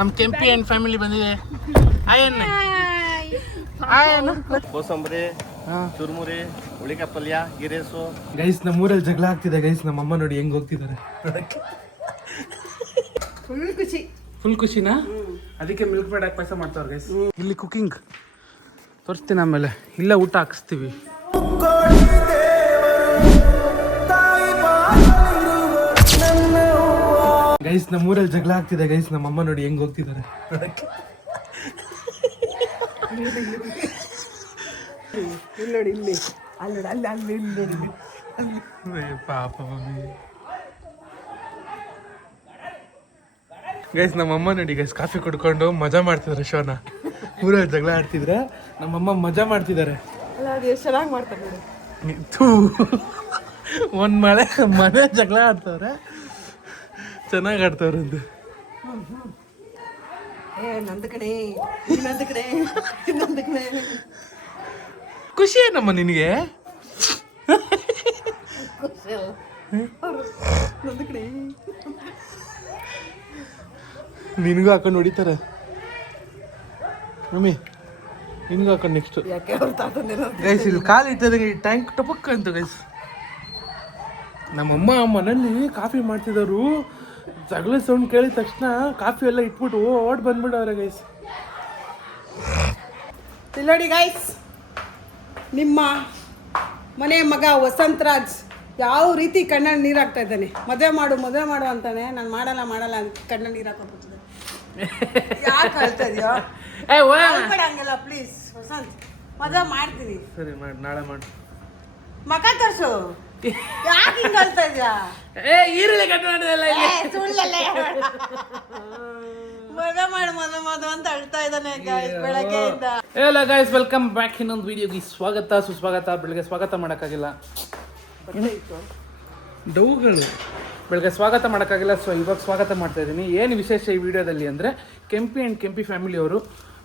ನಮ್ಮ Kempi and family ಬಂದಿದೆ. ಕೋಸಂಬರಿ, ಚುರುಮುರಿ, ಹುಳಿಕಾಯಿ ಪಲ್ಯ, ಗಿರೇಸು. ಗೈಸ್ ನಮ್ಮೂರಲ್ಲಿ ಜಗಳ ಆಗ್ತಿದೆ ಗೈಸ್. ನಮ್ಮ ಅಮ್ಮ ನೋಡಿ ಹೆಂಗ್ ಹೋಗ್ತಿದ್ದಾರೆ. ಫುಲ್ ಖುಷಿನಾ? ಅದಕ್ಕೆ ಮಿಲ್ಕ್ ಮೇಡ್ ಹಾಕಿ ಪಾಯಸ ಮಾಡ್ತಾವ್ರೆ ಗೈಸ್. ಇಲ್ಲಿ ಕುಕಿಂಗ್ ತೋರಿಸ್ತೀನಿ, ಆಮೇಲೆ ಇಲ್ಲೇ ಊಟ ಹಾಕಿಸ್ತೀವಿ. ಗೈಸ್ ನಮ್ಮೂರಲ್ಲಿ ಜಗಳ ಆಗ್ತಿದೆ ಗೈಸ್. ನಮ್ಮ ಅಮ್ಮ ನೋಡಿ ಹೆಂಗ್ ಹೋಗ್ತಿದ್ದಾರೆ. ನೋಡಿ ಇಲ್ಲಿ ಅಲ್ಲಿ ಅಲ್ಲಿ ಅಲ್ಲಿ ನೋಡಿ ಪಾಪ ಗೈಸ್. ನಮ್ಮಮ್ಮ ನೋಡಿ ಗೈಸ್ ಕಾಫಿ ಕುಡ್ಕೊಂಡು ಮಜಾ ಮಾಡ್ತಿದ್ದಾರೆ. ಶೋನ ಊರಲ್ಲಿ ಜಗಳ ಆಡ್ತಿದ್ರೆ ನಮ್ಮಮ್ಮ ಮಜಾ ಮಾಡ್ತಿದ್ದಾರೆ. ಅಲ್ಲ ಅದು ಎಷ್ಟು ಚೆನ್ನಾಗಿ ಮಾಡ್ತಾರೆ ನೋಡಿ. ಒಂದ್ ಮನೆ ಜಗಳ ಆಡ್ತವ್ರೆ, ಚೆನ್ನಾಗಿ ಆಡ್ತವ್ರೆ ಒಂದು. ನಂದು ಕಡೆ ಇನ್ನೊಂದು ಕಡೆ ಇನ್ನೊಂದು ಕಡೆ. ಖುಷಿ ಏನಮ್ಮ ನಿನಗೆ? ನಂದು ಕಡೆ ನಿನಗೂ ಹಾಕೊಂಡು ಹೊಡಿತಾರೆ ಮಮ್ಮಿ. ನಿನಗೂ ಹಾಕೊಂಡು ನೆಕ್ಸ್ಟ್ ಯಾಕೆ ಅವ್ರು ತಾತಂದಿರೋ ಗೈಸ್. ಇಲ್ಲಿ ಕಾಲು ಇಟ್ಟದಂಗೆ ಈ ಟ್ಯಾಂಕ್ ಟಪಕ್ ಅಂತ ಗೈಸ್. ನಮ್ಮಮ್ಮ ಮನೇಲಿ ಕಾಫಿ ಮಾಡ್ತಿದ್ದವರು ಜಗಳ ಸೌಂಡ್ ಕೇಳಿದ ತಕ್ಷಣ ಕಾಫಿ ಎಲ್ಲ ಇಟ್ಬಿಟ್ಟು ಓಡ್ ಬಂದ್ಬಿಡವ್ರೆ ಗೈಸ್. ನೋಡಿ ಗೈಸ್, ನಿಮ್ಮ ಮನೆ ಮಗ ವಸಂತರಾಜ್ ಯಾವ ರೀತಿ ಕಣ್ಣಲ್ಲಿ ನೀರು ಹಾಕ್ತಾ ಇದ್ದಾನೆ. ಮದುವೆ ಮಾಡು ಅಂತಾನೆ. ನಾನು ಮಾಡಲ್ಲ ಅಂತ ಕಣ್ಣಲ್ಲಿ ನೀರು ಹಾಕೋಬಿಡ್ತಿದ್ದೆ. ಯಾಕೆ ಹೇಳ್ತಾ ಇದೆಯೋ ಹಂಗೆಲ್ಲ ಪ್ಲೀಸ್ ವಸಂತ್. ಮದುವೆ ಮಾಡ್ತೀನಿ. ಸರಿ ಮಾಡಿ, ನಾಳೆ ಮಾಡಿ. ಮಗ ತೋರ್ಸು. ಯಾಕೆ ಹಿಂಗೆ ಹೇಳ್ತಾ ಇದೆಯಾ? ಈರುಳ್ಳಿ ಕಟ್ ಮಾಡಿದೆಲ್ಲ ಸುಳ್ಳಲ್ಲೇ ಮದುವೆ ಮಾಡು ಅಂತ ಹೇಳ್ತಾ ಇದ್ದಾನೆ ಗೈಸ್ ಬೆಳಗ್ಗೆಯಿಂದ. Hello guys, welcome back. ಇನ್ನೊಂದು ವಿಡಿಯೋಗೆ ಸ್ವಾಗತ ಸುಸ್ವಾಗತ. ಬೆಳಗ್ಗೆ ಸ್ವಾಗತ ಮಾಡೋಕ್ಕಾಗಿಲ್ಲ, ಡೌಗಳು ಬೆಳಗ್ಗೆ ಸ್ವಾಗತ ಮಾಡೋಕ್ಕಾಗಿಲ್ಲ. ಸೊ ಇವಾಗ ಸ್ವಾಗತ ಮಾಡ್ತಾ ಇದ್ದೀನಿ. ಏನು ವಿಶೇಷ ಈ ವಿಡಿಯೋದಲ್ಲಿ ಅಂದರೆ, ಕೆಂಪಿ ಆ್ಯಂಡ್ ಕೆಂಪಿ ಫ್ಯಾಮಿಲಿಯವರು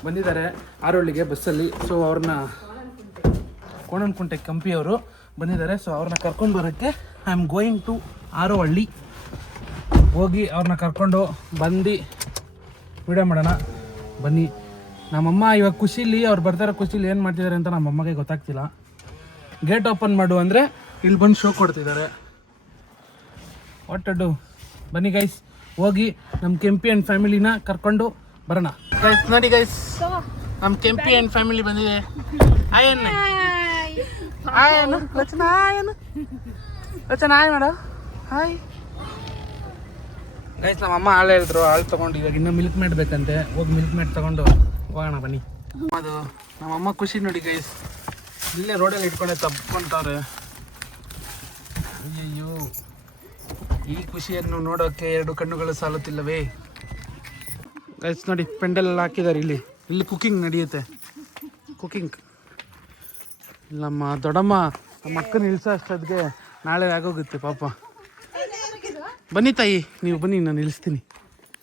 ಬಂದಿದ್ದಾರೆ ಆರೋಳಿಗೆ ಬಸ್ಸಲ್ಲಿ. ಸೊ ಅವ್ರನ್ನ ಕೋಣನಕುಂಟೆ ಕಂಪಿಯವರು ಬಂದಿದ್ದಾರೆ. ಸೊ ಅವ್ರನ್ನ ಕರ್ಕೊಂಡು ಬರೋಕ್ಕೆ I am going to Arohalli. ಹೋಗಿ ಅವ್ರನ್ನ ಕರ್ಕೊಂಡು ಬಂದು ವಿಡಿಯೋ ಮಾಡೋಣ ಬನ್ನಿ. ನಮ್ಮಮ್ಮ ಇವಾಗ ಖುಷಿಲಿ, ಅವ್ರು ಬರ್ತಾರೋ ಖುಷಿಲಿ ಏನು ಮಾಡ್ತಿದ್ದಾರೆ ಅಂತ ನಮ್ಮಮ್ಮಗೆ ಗೊತ್ತಾಗ್ತಿಲ್ಲ. ಗೇಟ್ ಓಪನ್ ಮಾಡು ಅಂದರೆ ಇಲ್ಲಿ ಬಂದು ಶೋ ಕೊಡ್ತಿದ್ದಾರೆ. What to do? ಬನ್ನಿ ಗೈಸ್, ಹೋಗಿ ನಮ್ಮ ಕೆಂಪಿ ಆ್ಯಂಡ್ ಫ್ಯಾಮಿಲಿನ ಕರ್ಕೊಂಡು ಬರೋಣ. ಗೈಸ್ ನೋಡಿ ಗೈಸ್, ನಮ್ಮ ಕೆಂಪಿ ಆ್ಯಂಡ್ ಫ್ಯಾಮಿಲಿ ಬಂದಿದೆ. ಆಯನ್ನ ರಚನಾ ಹಾಯ್ ಮಾಡ. Hi guys. ನಮ್ಮಮ್ಮ ಹಾಲು ಹೇಳಿದ್ರು, ಹಾಲು ತೊಗೊಂಡು ಇವಾಗ ಇನ್ನೂ ಮಿಲ್ಕ್ ಮೇಡ್ ಬೇಕಂತೆ. ಹೋಗಿ ಮಿಲ್ಕ್ ಮೇಡ್ ತೊಗೊಂಡು ಹೋಗೋಣ ಬನ್ನಿ. ಅದು ನಮ್ಮಮ್ಮ ಖುಷಿ ನೋಡಿ ಗೈಸ್, ಇಲ್ಲೇ ರೋಡಲ್ಲಿ ಇಟ್ಕೊಂಡೆ ತಪ್ಕೊಂತವ್ರೆ. ಅಯ್ಯಯ್ಯೋ, ಈ ಖುಷಿಯನ್ನು ನೋಡೋಕ್ಕೆ ಎರಡು ಕಣ್ಣುಗಳು ಸಾಲುತ್ತಿಲ್ಲವೇ ಗೈಸ್. ನೋಡಿ ಪೆಂಡಲ್ ಎಲ್ಲ ಹಾಕಿದ್ದಾರೆ. ಇಲ್ಲಿ ಕುಕಿಂಗ್ ನಡೆಯುತ್ತೆ. ಕುಕಿಂಗ್ ನಮ್ಮ ದೊಡ್ಡಮ್ಮ ನಮ್ಮ ಅಕ್ಕನ ಇಳಿಸೋ ಅಷ್ಟೊತ್ತಿಗೆ ನಾಳೆ ಆಗೋಗುತ್ತೆ ಪಾಪ. ಬನ್ನಿ ತಾಯಿ, ನೀವು ಬನ್ನಿ, ನಾನು ನಿಲ್ಲಿಸ್ತೀನಿ.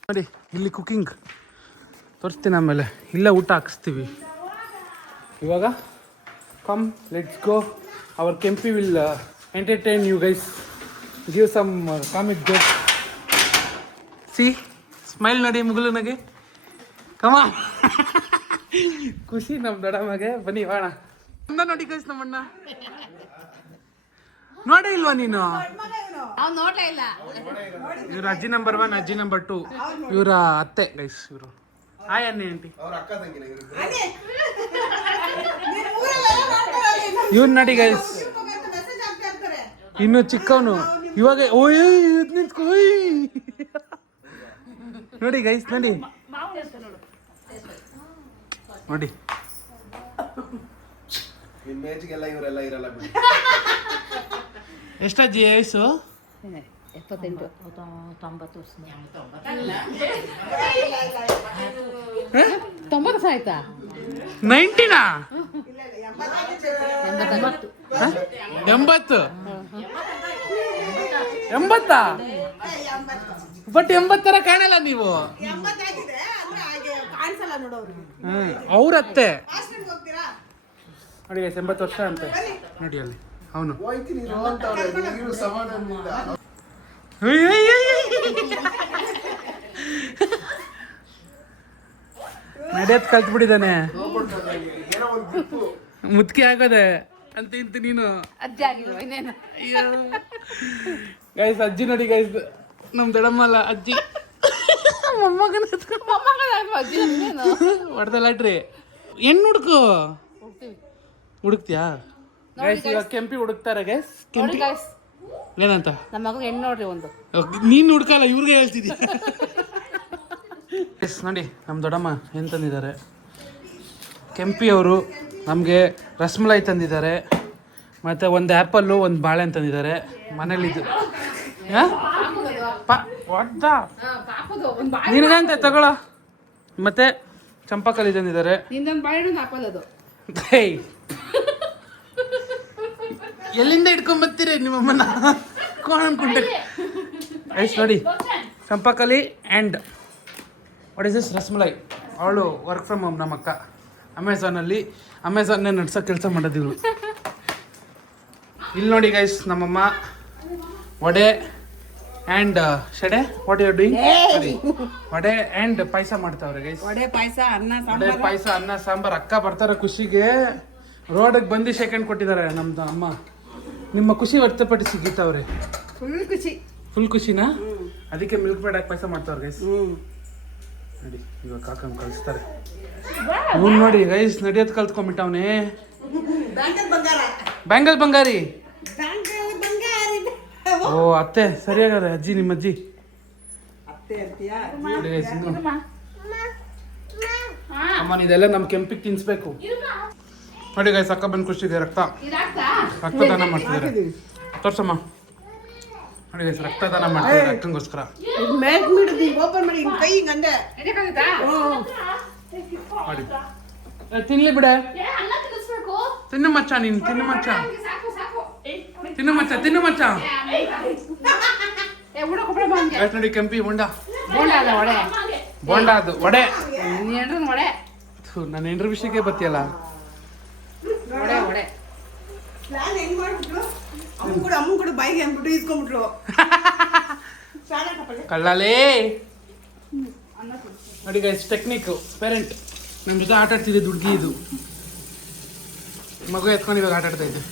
ನೋಡಿ ಇಲ್ಲಿ ಕುಕಿಂಗ್ ತೋರಿಸ್ತೀನಿ, ಆಮೇಲೆ ಇಲ್ಲೇ ಊಟ ಹಾಕಿಸ್ತೀವಿ. ಇವಾಗ come let's go. Our Kempi will entertain you guys. Give some comic joke. See smile ನೋಡಿ ಮುಗುಲುನಗೆ. ಕಮ ಖುಷಿ ನಮ್ಮ ದೊಡ್ಡಮ್ಮಗೆ. ಬನ್ನಿ ಹೋಣ. ನೋಡಿ ಗೈಸ್, ನಮ್ಮಣ್ಣ ನೋಡೇ ಇಲ್ವಾ ನೀನು? ಇವ್ರ ಅಜ್ಜಿ ನಂಬರ್ 1, ಅಜ್ಜಿ ನಂಬರ್ 2, ಇವರ ಅತ್ತೆ ಗೈಸ್. ಇವರು ಹಾಯ್ ಅನ್ನಿ ಆಂಟಿ. ಇವ್ರು ನೋಡಿ ಗೈಸ್, ಇನ್ನು ಚಿಕ್ಕವನು. ಇವಾಗ ಓಯ್ ನಿಂತ್ಕೋ. ನೋಡಿ ಗೈಸ್, ನೋಡಿ ನೋಡಿ ಎಷ್ಟಜ್ಜಿ ವಯಸ್ಸು? 78 90 ವರ್ಷ. 90 ಆಯ್ತಾ? 90ನಾ? 80 ಬಟ್ 80 ತರ ಕಾಣಲ್ಲ ನೀವು. ಅವ್ರ ಅತ್ತೆ ನೋಡಿ 80 ವರ್ಷ ಅಂತೆ. ನೋಡಿ ಅಲ್ಲಿ ಅವನು. ನಡೆಯೋದು ಕಲ್ತ್ಬಿಟ್ಟಿದ್ದಾನೆ ಮುದ್ಕಿ ಆಗೋದೆ ಅಂತ ಇಂತ ನೀನು ಅಜ್ಜಿ ಆಗಿಲ್ವ ಇನ್ನೇನು ಅಯ್ಯೋ ಗೈಸ್ ಅಜ್ಜಿ ನೋಡಿ ಗೈಸ್ ನಮ್ ದೊಡ್ಡಮ್ಮ ಅಲ್ಲ ಅಜ್ಜಿ ಮೊಮ್ಮಗನ ಅಜ್ಜಿ ಇನ್ನೇನು ಹೊಡೆದಲ್ಲಾಟ್ರಿ ಹೆಣ್ಣು ಹುಡುಕು ಹೋಗ್ತೀವಿ ಹುಡುಕ್ತಿಯಾ ಗೈಸ್ ಇವಾಗ ಕೆಂಪಿ ಹುಡುಕ್ತಾರೆ ಗೈಸ್ ನೋಡಿ guys, ಏನಂತ ನಮ್ಮ ಮಗು ಹೆಣ್ಣು ನೋಡ್ರಿ ಒಂದು ನೀನು ಹುಡ್ಕಲ್ಲ ಇವ್ರಿಗೆ ಹೇಳ್ತಿದ್ದಿ ಎಸ್ ನೋಡಿ ನಮ್ಮ ದೊಡ್ಡಮ್ಮ ಏನು ತಂದಿದ್ದಾರೆ ಕೆಂಪಿ ಅವರು ನಮಗೆ ರಸ್ಮಲಾಯಿ ತಂದಿದ್ದಾರೆ ಮತ್ತು ಒಂದು ಆ್ಯಪಲ್ಲು ಒಂದು ಬಾಳೆಹಣ್ಣು ತಂದಿದ್ದಾರೆ ಮನೇಲಿದ್ದು ನಿನಗಂತೆ ತಗೊಳ ಮತ್ತೆ ಚಂಪಾಕಲಿ ತಂದಿದ್ದಾರೆ ನಿಂದೊಂದು ಬಾಳೆಹಣ್ಣು ಹಾಕೋದು ಹೇಯ್ ಎಲ್ಲಿಂದ ಇಟ್ಕೊಂಬತ್ತೀರಿ ನಿಮ್ಮಮ್ಮನ ಕೋಣನ್ ಕುಂಟೆ ಐಸ್ ನೋಡಿ Champakali and what is this rasmalai ಅವಳು ವರ್ಕ್ ಫ್ರಮ್ ಹೋಮ್ ನಮ್ಮ ಅಕ್ಕ ಅಮೆಝಾನ್ನೇ ನಡ್ಸೋ ಕೆಲಸ ಮಾಡೋದಿವ್ಳು ಇಲ್ಲಿ ನೋಡಿ ಗೈಸ್ ನಮ್ಮಮ್ಮ ವಡೆ ಆ್ಯಂಡ್ ಶಡೆ what you doing vada and payasa ಮಾಡ್ತಾವ್ರೆ ಗೈಸ್ ವಡೆ ಪಾಯಸ ಅನ್ನ ವಡೆ ಪಾಯಸ ಅನ್ನ ಸಾಂಬಾರ್ ಅಕ್ಕ ಬರ್ತಾರೆ ಖುಷಿಗೆ ರೋಡಿಗೆ ಬಂದು ಸೆಕೆಂಡ್ ಕೊಟ್ಟಿದ್ದಾರೆ ನಮ್ದು ಅಮ್ಮ ನಿಮ್ಮ ಖುಷಿ ವ್ಯಕ್ತಪಡಿಸಿ ಗೀತಾವ್ರೆ ಫುಲ್ ಖುಷಿ ಫುಲ್ ಖುಷಿನಾ ಅದಕ್ಕೆ ಮಿಲ್ಕ್ ಬೇಡ ಪಾಯಸ ಮಾಡ್ತಾವ್ರೆ ಗೈಸ್ ನೋಡಿ ಇವಾಗ ಕಾಕಂಗೆ ಕಳಿಸ್ತಾರೆ ಅವ್ನು ನೋಡಿ ಗೈಸ್ ನಡೆಯೋದು ಕಲ್ತ್ಕೊಂಡ್ಬಿಟ್ಟವನೇ ಬ್ಯಾಂಗಲ್ ಬಂಗಾರಿ ಓ ಅತ್ತೆ ಸರಿಯಾಗದೆ ಅಜ್ಜಿ ನಿಮ್ಮ ಅಜ್ಜಿ ನೋಡಿ guys, ಇನ್ನು. ಅಮ್ಮ ಇದೆಲ್ಲ ನಮ್ಮ ಕೆಂಪಿಗೆ ತಿನ್ಸ್ಬೇಕು ನೋಡಿ ಗೈಸ್ ಅಕ್ಕ ಬಂದು ಖುಷಿಗೆ ರಕ್ತದಾನ ಮಾಡ್ತಿದ್ದಾರೆ ತೋರ್ಸಮ್ಮ ನೋಡಿ ಗೈಸ್ ರಕ್ತದಾನ ಮಾಡ್ತಿದ್ದಾರೆ ಅಕ್ಕಂಗೋಸ್ಕರ ಓಪನ್ ಮಾಡಿ ಕೈ ಹಿಂಗಂದೆ ಮಾಡಿ ತಿನ್ಲಿ ಬಿಡೆ ತಿನ್ನು ಮಚ್ಚ ನೀನು ತಿನ್ನು ಮಚ್ಚ ತಿನ್ನು ಮಚ್ಚ ತಿನ್ನು ಮಚ್ಚ ಗೈಸ್ ನೋಡಿ ಕೆಂಪಿ ಬೋಂಡ ಬೋಂಡ ಅದು ವಡೆ ನನ್ನ ಹೆಂಡ್ರ ವಿಷಯಕ್ಕೆ ಬತ್ತಿಯಲ್ಲ ಪ್ಲಾನ್ ಹೆಂಗ್ ಮಾಡ್ಬಿಟ್ರು ಅಮ್ಮ ಕೂಡ ಬಾಯಿಗೆ ಅಂದ್ಬಿಟ್ಟು ಇಸ್ಕೊಂಡ್ಬಿಟ್ರು ಕಳ್ಳಲೇ ನೋಡಿ ಗೈಸ್ ಟೆಕ್ನಿಕ್ ಪೇರೆಂಟ್ ನಮ್ಮ ಜೊತೆ ಆಟ ಆಡ್ತಿದ್ದೆ ದುಡ್ಗಿ ಇದು ಮಗು ಎತ್ಕೊಂಡು ಇವಾಗ ಆಟ ಆಡ್ತೈತೆ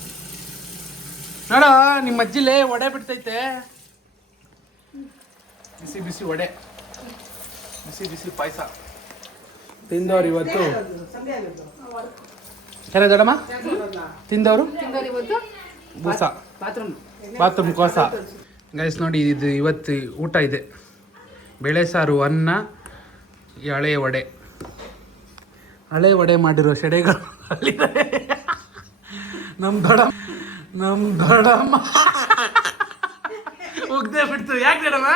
ನೋಡ ನಿಮ್ಮ ಅಜ್ಜಿಲೇ ವಡೆ ಬಿಡ್ತೈತೆ ಬಿಸಿ ಬಿಸಿ ವಡೆ ಬಿಸಿ ಬಿಸಿ ಪಾಯಸ ತಿಂದವ್ರು ಇವತ್ತು ಯಾರ ದೊಡ್ಡಮ್ಮ ತಿಂದವರು ಬೂಸ ಬಾತ್ರೂಮ್ ಕೋಸ ಗೈಸ್ ನೋಡಿ ಇದು ಇವತ್ತು ಊಟ ಇದೆ ಬೇಳೆ ಸಾರು ಅನ್ನ ಈ ಹಳೆ ವಡೆ ಮಾಡಿರೋ ಶೆಡೆಗಳು ಅಲ್ಲಿದೆ ನಮ್ಮ ದೊಡ್ಡಮ್ಮ ಉಗ್ದೇ ಬಿಡ್ತು ಯಾಕೆ ದೊಡ್ಡಮ್ಮ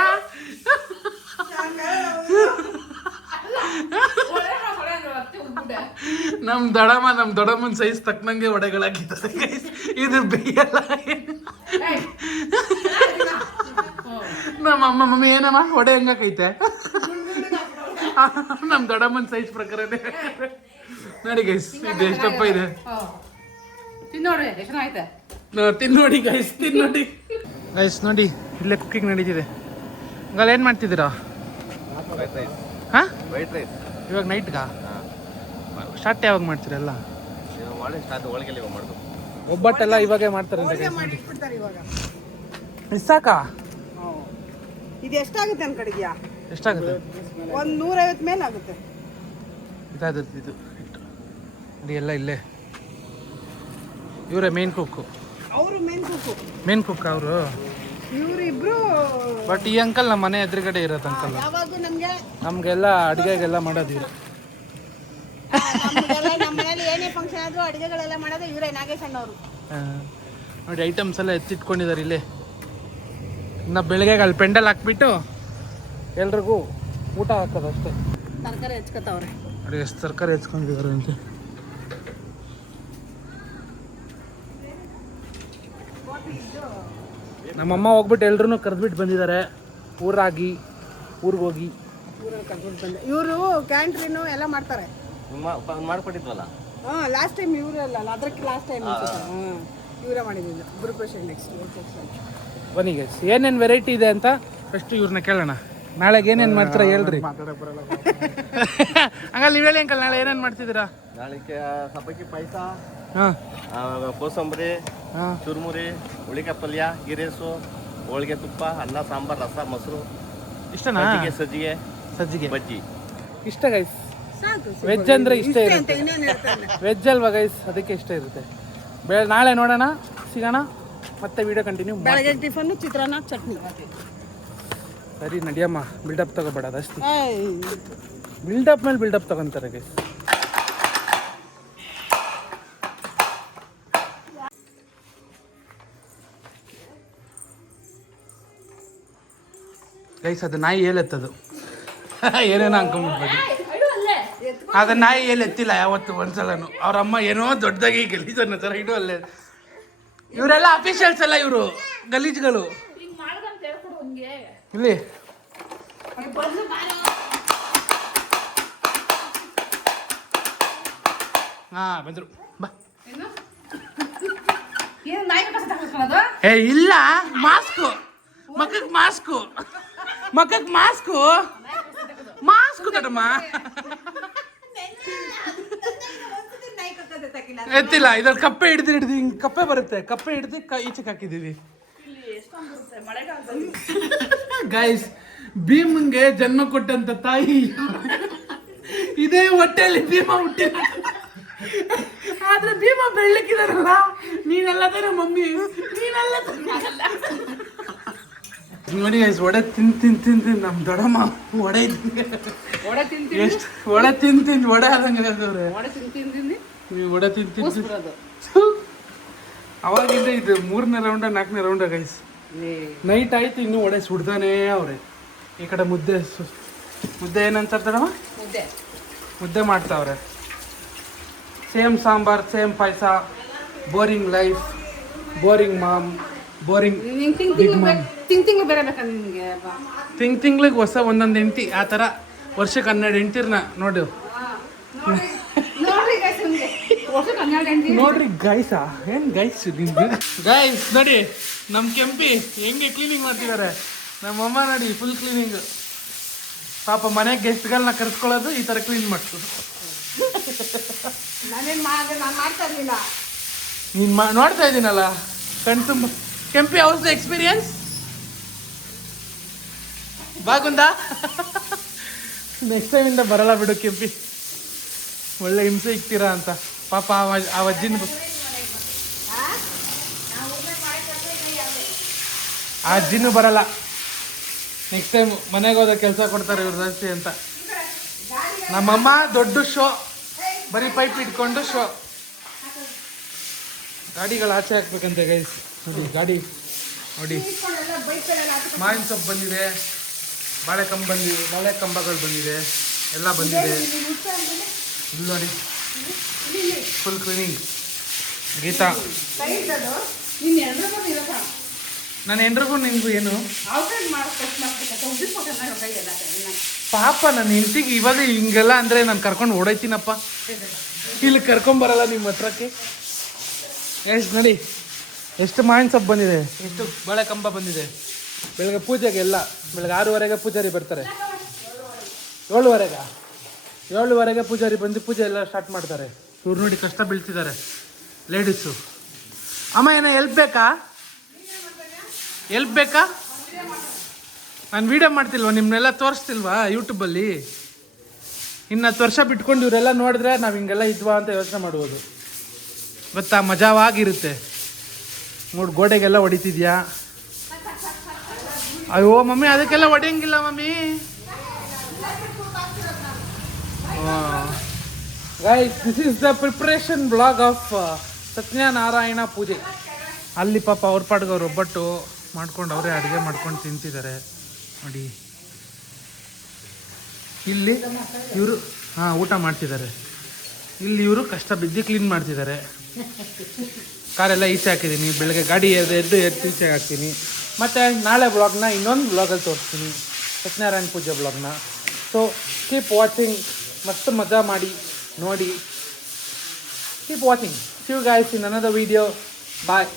ನಮ್ಮ ದೊಡ್ಡಮ್ಮನ ಸೈಜ್ ತಕ್ಕನಂಗೆ ವಡೆಗಳಾಗಿದ್ದಾರೆ ಗೈಸ್ ಇದು ಬೇಯಲ್ಲ ನಮ್ಮ ಮಮ್ಮಿ ಏನಮ್ಮ ವಡೆ ಹೆಂಗೈತೆ ನಮ್ಮ ದೊಡ್ಡಮ್ಮನ ಸೈಜ್ ಪ್ರಕಾರನೇ ನೋಡಿ ಗೈಸ್ ಇದು ಎಷ್ಟಪ್ಪ ಇದೆ ತಿನ್ನೋಡಿ ಗೈಸ್ ತಿನ್ನೋಡಿ ಗೈಸ್ ನೋಡಿ ಇಲ್ಲೇ ಕುಕ್ಕಿಂಗ್ ನಡೀತಿದೆ ಹಂಗಲ್ಲ ಏನು ಮಾಡ್ತಿದ್ದೀರಾ ಹಾಂ ಇವಾಗ ನೈಟ್ಗಾ ಸ್ಟಾರ್ಟ್ ಯಾವಾಗ ಮಾಡ್ತೀರಲ್ಲ ಒಬ್ಬಟ್ಟೆಲ್ಲ ಇವಾಗೇ ಮಾಡ್ತಾರೆ ಸಾಕಾ ಇದು ಎಷ್ಟಾಗುತ್ತೆ ಅನ್ಕಡಿದ್ಯಾ ಎಷ್ಟಾಗುತ್ತೆ 150 ಮೇಲೆ ಆಗುತ್ತೆ ಇದಾಗುತ್ತೆ ಇದು ನೋಡಿ ಎಲ್ಲ ಇಲ್ಲೇ ಇವರೇ ಮೇನ್ ಕುಕ್ಕು ಅವರು ಮೇನ್ ಕುಕ್ ಅವರು ಇವರಿಬ್ರು ಬಟ್ ಈ ಅಂಕಲ್ ನಮ್ಮ ಮನೆ ಎದುರುಗಡೆ ಇರೋದು ಅಂಕಲ್ ಯಾವಾಗೂ ನಮಗೆಲ್ಲ ಅಡುಗೆಗೆಲ್ಲ ಮಾಡೋದು ಇವರು ನಮ್ಮ ಮನೇಲಿ ಏನೇ ಫಂಕ್ಷನ್ ಆದ್ರೂ ಅಡುಗೆಗಳೆಲ್ಲ ಮಾಡೋದು ಇವರೇ ನಾಗೇಶ್ ಅಣ್ಣವರು ನೋಡಿ ಐಟಮ್ಸ್ ಎಲ್ಲ ಎತ್ತಿಟ್ಕೊಂಡಿದ್ದಾರೆ ಇಲ್ಲೇ ಇನ್ನು ಬೆಳಗ್ಗೆ ಅಲ್ಲಿ ಪೆಂಡಲ್ ಹಾಕ್ಬಿಟ್ಟು ಎಲ್ರಿಗೂ ಊಟ ಹಾಕೋದು ಅಷ್ಟೇ ತರಕಾರಿ ಹೆಚ್ಕೊತಾವ್ರೆ ನೋಡಿ ಎಷ್ಟು ತರಕಾರಿ ಹೆಚ್ಕೊಂಡಿದ್ದಾರೆ ಅಂತ ನಮ್ಮಮ್ಮ ಹೋಗ್ಬಿಟ್ಟು ಎಲ್ರೂ ಕರೆದ್ಬಿಟ್ಟು ಬಂದಿದ್ದಾರೆ ಊರಿಗೆ ಹೋಗಿ ಊರಲ್ಲಿ ಕರ್ಕೊಂಡು ಬಂದೆ ಇವರು ಕ್ಯಾಂಟ್ರಿನು ಎಲ್ಲ ಮಾಡ್ತಾರೆ ಮಾಡ್ಕೊಟ್ಟಿದ್ವಲ್ಲ ಲಾಸ್ಟ್ ಟೈಮ್ ಇವರಲ್ಲ ಅದಕ್ಕೆ ಲಾಸ್ಟ್ ಟೈಮ್ ಇವರೇ ಮಾಡಿದ್ದು ಗುರುಪ್ರಸಾದ್ ನೆಕ್ಸ್ಟ್ ಬನ್ನಿ ಗೈಸ್ ಏನೇನು ವೆರೈಟಿ ಇದೆ ಅಂತ ಫಸ್ಟ್ ಇವ್ರನ್ನ ಕೇಳೋಣ ನಾಳೆಗೆ ಏನೇನು ಮಾಡ್ತಾರೆ ಹೇಳ್ರಿ ಹಂಗ ಅಂಕಲ್ ನೀವು ಹೇಳಿ ಅಂಕಲ್ ನಾಳೆ ಏನೇನು ಮಾಡ್ತಿದ್ದೀರಾ? ನಾಳೆಗೆ ಸಬ್ಬಕ್ಕಿ ಪಾಯಸ, ಹಾಂ ಕೋಸಂಬರಿ, ಹಾಂ ಚುರುಮುರಿ, ಹುಳಿಕಾಯಿ ಪಲ್ಯ, ಗಿರೇಸು, ಹೋಳಿಗೆ, ತುಪ್ಪ, ಅನ್ನ, ಸಾಂಬಾರ್, ರಸ, ಮೊಸರು, ಇಷ್ಟನಾ? ಸಜ್ಜಿಗೆ, ಸಜ್ಜಿಗೆ ಬಜ್ಜಿ. ಇಷ್ಟ ಗೈಸ್. ಸಾಕು ವೆಜ್ ಅಂದರೆ ಇಷ್ಟ ಅಂತ ಇರುತ್ತೆ. ಇನ್ನೇನು ಹೇಳ್ತಾನೆ. ವೆಜ್ ಅಲ್ವಾ ಗೈಸ್, ಅದಕ್ಕೆ ಇಷ್ಟ ಇರುತ್ತೆ. ನಾಳೆ ನೋಡೋಣ, ಸಿಗೋಣ, ಮತ್ತೆ ವಿಡಿಯೋ ಕಂಟಿನ್ಯೂ. ಬೆಳಗ್ಗೆ ಟಿಫನ್ನು ಚಿತ್ರಾನ್ನ ಚಟ್ನಿ. ಸರಿ ನಡಿಯಮ್ಮ, ಬಿಲ್ಡಪ್ ತಗೋಬೇಡ ಅದಷ್ಟು. ಏಯ್. ಬಿಲ್ಡಪ್ ಮೇಲೆ ಬಿಲ್ಡಪ್ ತಗೊಂತಾರೆ ಗೈಸ್. ಗೈಸ್ ಅದು ನಾಯಿ ಏಲೆತ್ತದು ಏನೇನೋ ಅನ್ಕೊಂಡ್ಬಿಡ್ಬೋದು. ಅದು ನಾಯಿ ಎತ್ತಿಲ್ಲ ಯಾವತ್ತು ಒಂದ್ಸಲನು. ಅವ್ರ ಅಮ್ಮ ಏನೋ ದೊಡ್ಡದಾಗಿ ಗಲೀಜ್ ಅನ್ನೋ ಥರ ಇಡು ಅಲ್ಲೇ. ಇವರೆಲ್ಲ ಅಫಿಷಿಯಲ್ಸ್ ಎಲ್ಲ, ಇವರು ಗಲೀಜ್ಗಳು. ಇಲ್ಲಿ ಹಾ ಬಂದ್ರು ಬಾ. ಏ ಇಲ್ಲ, ಮಾಸ್ಕು ಮಕ್ಕಕ್ಕೆ, ಮಾಸ್ಕು ಮಕ್ಕಕ್ಕೆ, ಮಾಸ್ಕು ಮಾಸ್ಕು ದೊಡ್ಡಮ್ಮ ಎತ್ತಿಲ್ಲ. ಇದ್ರಲ್ಲಿ ಕಪ್ಪೆ ಹಿಡ್ದು ಹಿಂಗೆ ಕಪ್ಪೆ ಬರುತ್ತೆ, ಕಪ್ಪೆ ಹಿಡ್ದು ಈಚೆಗೆ ಹಾಕಿದೀವಿ ಗೈಸ್. ಭೀಮಂಗೆ ಜನ್ಮ ಕೊಟ್ಟಂತ ತಾಯಿ ಇದೇ ಹೊಟ್ಟೆಯಲ್ಲಿ ಭೀಮ ಹುಟ್ಟಿದ. ಆದ್ರೆ ಭೀಮ ಬೆಳ್ಳಕ್ಕಿದಾರಲ್ಲ, ನೀನೆಲ್ಲ ತಾನೆ ಮಮ್ಮಿ, ನೀನೆಲ್ಲ ನೋಡಿ ಗೈಸ್. ಒಡೆ ತಿಂದು ನಮ್ ದೊಡ್ಡಮ್ಮ ಒಡೆ ಎಷ್ಟು ಒಡೆ ತಿಂದು ಒಡೆ ಆದಂಗೆ ನೀವು ಒಡೆ ತಿಂದು ಅವಾಗಿಂದ ಇದು 3ನೇ ರೌಂಡ 4ನೇ ರೌಂಡ ಗೈಸ್. ನೈಟ್ ಆಯ್ತು, ಇನ್ನೂ ಒಡೆ ಸುಡ್ತಾನೇ ಅವ್ರೆ. ಈ ಕಡೆ ಮುದ್ದೆ ಏನಂತಾರೆ ದೊಡ್ಡಮ್ಮ? ಮುದ್ದೆ ಮಾಡ್ತಾವ್ರೆ. Same sambar, same payasa. Boring life, boring mom, boring big mom. ತಿಂಗಳು ಬೇರೆ ಬೇಕಾ ನಿಮಗೆ? ತಿಂಗ್ಳಿಗೆ ಹೊಸ ಒಂದೊಂದು ಹೆಂಡತಿ, ಆ ಥರ ವರ್ಷಕ್ಕೆ 12 ಹೆಂಡ್ತಿರ್ನ ನೋಡು. ನೋಡ್ರಿ ಗೈಸಾ, ಏನು ಗೈಸ್ ಗೈಸ್ ನೋಡಿ ನಮ್ಮ ಕೆಂಪಿ ಹೆಂಗೆ ಕ್ಲೀನಿಂಗ್ ಮಾಡ್ತಿದ್ದಾರೆ. ನಮ್ಮಮ್ಮ ನೋಡಿ ಫುಲ್ ಕ್ಲೀನಿಂಗ್. ಪಾಪ ಮನೆಗೆ ಗೆಸ್ಟ್ಗಳನ್ನ ಕರ್ಸ್ಕೊಳ್ಳೋದು ಈ ಥರ ಕ್ಲೀನ್ ಮಾಡ್ಸೋದು. ನೀನು ನೋಡ್ತಾ ಇದ್ದೀನಲ್ಲ ಕಣ್ತುಂಬ. Kempi house experience ಬಾಗುಂದಾ? ನೆಕ್ಸ್ಟ್ ಟೈಮಿಂದ ಬರಲ್ಲ ಬಿಡು ಕೆಂಪಿ, ಒಳ್ಳೆ ಹಿಂಸೆ ಇಕ್ತೀರಾ ಅಂತ. ಪಾಪ ಆ ಅಜ್ಜಿನ ಬರಲ್ಲ. ನೆಕ್ಸ್ಟ್ ಟೈಮ್ ಮನೆಗೆ ಹೋದ ಕೆಲಸ ಕೊಡ್ತಾರೆ ಇವ್ರು ಜಾಸ್ತಿ ಅಂತ. ನಮ್ಮಮ್ಮ ದೊಡ್ಡ ಶೋ, ಬರೀ ಪೈಪ್ ಇಟ್ಕೊಂಡು ಶೋ. ಗಾಡಿಗಳು ಆಚೆ ಹಾಕ್ಬೇಕಂತೆ ಗೈಸ್. ನೋಡಿ ಗಾಡಿ ನೋಡಿ, ಮಾವಿನ ಸೊಪ್ಪು ಬಂದಿದೆ, ಬಾಳೆ ಕಂಬಗಳು ಬಂದಿದೆ, ಎಲ್ಲ ಬಂದಿದೆ. ಇಲ್ಲಿ ನೋಡಿ ಫುಲ್ ಕ್ಲೀನಿಂಗ್. ಗೀತಾ, ನನ್ನ ಹೆಂಡ್ರಿಗೂ ನಿನ್ಗೂ ಏನು ಪಾಪ? ನನ್ನ ಹೆಂಡ್ತಿಗೆ ಇವಾಗ ಹಿಂಗೆಲ್ಲ ಅಂದರೆ ನಾನು ಕರ್ಕೊಂಡು ಓಡೈತೀನಪ್ಪ. ಇಲ್ಲಿ ಕರ್ಕೊಂಬರಲ್ಲ ನಿಮ್ಮ ಹತ್ರಕ್ಕೆ. ಎಷ್ಟು ನೋಡಿ, ಎಷ್ಟು ಮಾವಿನ ಸೊಪ್ಪು ಬಂದಿದೆ, ಎಷ್ಟು ಬಾಳೆ ಕಂಬ ಬಂದಿದೆ. ಬೆಳಗ್ಗೆ ಪೂಜೆಗೆ ಎಲ್ಲ ಬೆಳಗ್ಗೆ 6:30ಗೆ ಪೂಜಾರಿ ಬರ್ತಾರೆ. 7:30ಗೆ ಪೂಜಾರಿ ಬಂದು ಪೂಜೆ ಎಲ್ಲ ಸ್ಟಾರ್ಟ್ ಮಾಡ್ತಾರೆ. ಇವ್ರು ನೋಡಿ ಕಷ್ಟ ಬೀಳ್ತಿದ್ದಾರೆ ಲೇಡೀಸು. ಅಮ್ಮ ಏನೋ ಎಲ್ಪ್ ಬೇಕಾ? ನಾನು ವೀಡಿಯೋ ಮಾಡ್ತಿಲ್ವಾ? ನಿಮ್ಮನ್ನೆಲ್ಲ ತೋರಿಸ್ತಿಲ್ವಾ ಯೂಟ್ಯೂಬಲ್ಲಿ? ಇನ್ನು 10 ವರ್ಷ ಬಿಟ್ಕೊಂಡು ಇವರೆಲ್ಲ ನೋಡಿದ್ರೆ ನಾವು ಹಿಂಗೆಲ್ಲ ಇದ್ವಾ ಅಂತ ಯೋಚನೆ ಮಾಡ್ಬೋದು. ಗೊತ್ತಾ, ಮಜಾವಾಗಿರುತ್ತೆ. ನೋಡಿ ಗೋಡೆಗೆಲ್ಲ ಹೊಡಿತಿದ್ಯಾ? ಅಯ್ಯೋ ಮಮ್ಮಿ, ಅದಕ್ಕೆಲ್ಲ ಹೊಡೆಯಂಗಿಲ್ಲ mummy. Guys, this is the preparation blog of Satyanarayana puja. ಅಲ್ಲಿ ಪಾಪ ಅವ್ರ ಪಾಡ್ಗೆ ಅವ್ರು ಒಬ್ಬಟ್ಟು ಮಾಡ್ಕೊಂಡು ಅವರೇ ಅಡುಗೆ ಮಾಡ್ಕೊಂಡು ತಿಂತಿದ್ದಾರೆ ನೋಡಿ. ಇಲ್ಲಿ ಇವರು ಊಟ ಮಾಡ್ತಿದ್ದಾರೆ. ಇಲ್ಲಿ ಇವರು ಕಷ್ಟ ಬಿದ್ದು ಕ್ಲೀನ್ ಮಾಡ್ತಿದ್ದಾರೆ. ಕಾರೆಲ್ಲ ಈಚೆ ಹಾಕಿದ್ದೀನಿ. ಬೆಳಗ್ಗೆ ಗಾಡಿ ಎದ್ದು ಈಚೆ ಹಾಕ್ತೀನಿ. ಮತ್ತು ನಾಳೆ ಬ್ಲಾಗ್ನ ಇನ್ನೊಂದು ಬ್ಲಾಗಲ್ಲಿ ತೋರಿಸ್ತೀನಿ, ಸತ್ಯನಾರಾಯಣ ಪೂಜೆ ಬ್ಲಾಗ್ನ. So keep watching. ಮಸ್ತ್ ಮಜಾ ಮಾಡಿ ನೋಡಿ. Keep watching. See you guys in another video. Bye.